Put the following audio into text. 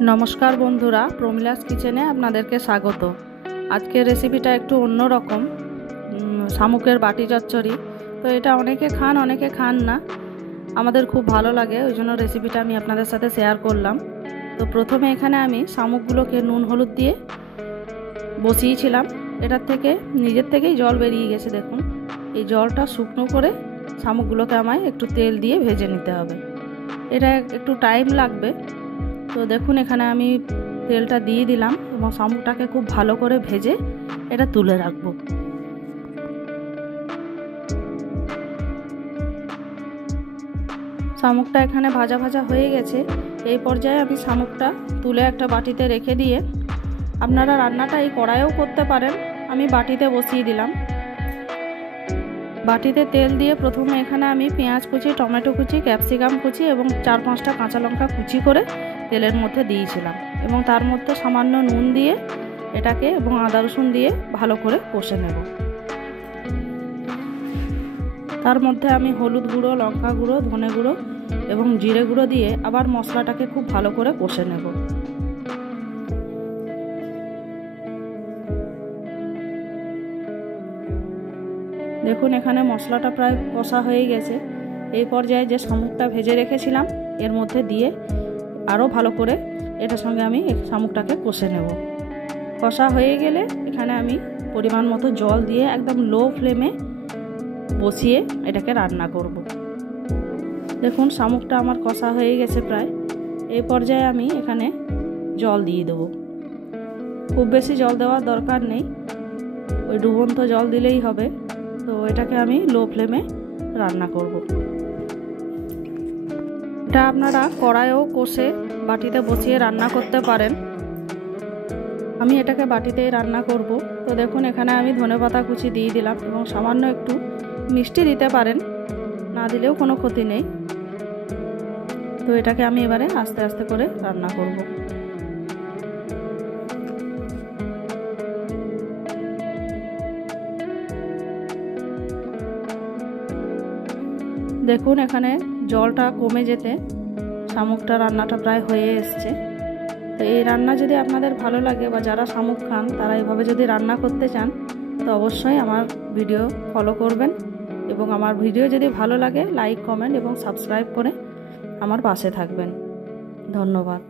नमस्कार बंधुरा प्रमिलास किचेने आपनादेरके स्वागत। आजकेर रेसिपिटा एकटू अन्य रकम शामुकेर बाटी चच्चड़ी। तो एटा अनेके खान ना, आमादेर खूब भालो लागे, ओइजोन्नो रेसिपिटा आमि आपनादेर साथे शेयार करलाम। तो प्रथमे एखाने आमि शामुकगुलोके नुन हलुद दिये बसिয়েছিলাম। एटार थेके निजेर थेकेई जल बेरिये गेছে। देखुन এই জলটা শুকনো করে শামুকগুলোকে আমায় একটু তেল দিয়ে ভেজে নিতে হবে। এটা একটু টাইম লাগবে। তো দেখুন এখানে আমি তেলটা দিয়ে দিলাম এবং শামুকটাকে খুব ভালো করে ভেজে এটা তুলে রাখবো। শামুকটা এখানে ভাজা ভাজা হয়ে গেছে। এই পর্যায়ে আমি শামুকটা তুলে একটা বাটিতে রেখে দিয়ে, আপনারা রান্নাটা এই কড়াইয়েও করতে পারেন, আমি বাটিতে বসিয়ে দিলাম। বাটিতে তেল দিয়ে প্রথমে এখানে আমি পেঁয়াজ কুচি, টমেটো কুচি, ক্যাপসিকাম কুচি এবং 4-5টা কাঁচা লঙ্কা কুচি করে তেলের মধ্যে দিয়েছিলাম এবং তার মধ্যে সামান্য নুন দিয়ে এটাকে এবং আদা রসুন দিয়ে ভালো করে কষে নেব। তার মধ্যে আমি হলুদ গুঁড়ো, লঙ্কা গুঁড়ো, ধনে গুঁড়ো এবং জিরে গুঁড়ো দিয়ে আবার মশলাটাকে খুব ভালো করে কষে নেব। দেখুন এখানে মশলাটা প্রায় কষা হয়ে গেছে। এই পর্যায়ে যে শামুকটা ভেজে রেখেছিলাম এর মধ্যে দিয়ে আরও ভালো করে এটার সঙ্গে আমি শামুকটাকে কষে নেব। কষা হয়ে গেলে এখানে আমি পরিমাণ মতো জল দিয়ে একদম লো ফ্লেমে বসিয়ে এটাকে রান্না করব। দেখুন শামুকটা আমার কষা হয়ে গেছে প্রায়। এই পর্যায়ে আমি এখানে জল দিয়ে দেব। খুব বেশি জল দেওয়ার দরকার নেই, ওই ডুবন্ত জল দিলেই হবে। তো এটাকে আমি লো ফ্লেমে রান্না করব। এটা আপনারা কড়াইও কষে বাটিতে বসিয়ে রান্না করতে পারেন। আমি এটাকে বাটিতেই রান্না করব। তো দেখুন এখানে আমি ধনেপাতা কুচি দিয়ে দিলাম এবং সামান্য একটু মিষ্টি দিতে পারেন, না দিলেও কোনো ক্ষতি নেই। তো এটাকে আমি এবারে আস্তে আস্তে করে রান্না করব। দেখুন এখানে জলটা কমে যেতে শামুকটা রান্নাটা প্রায় হয়ে এসছে। তো এই রান্না যদি আপনাদের ভালো লাগে বা যারা শামুক খান তারা এইভাবে যদি রান্না করতে চান তো অবশ্যই আমার ভিডিও ফলো করবেন এবং আমার ভিডিও যদি ভালো লাগে লাইক, কমেন্ট এবং সাবস্ক্রাইব করে আমার পাশে থাকবেন। ধন্যবাদ।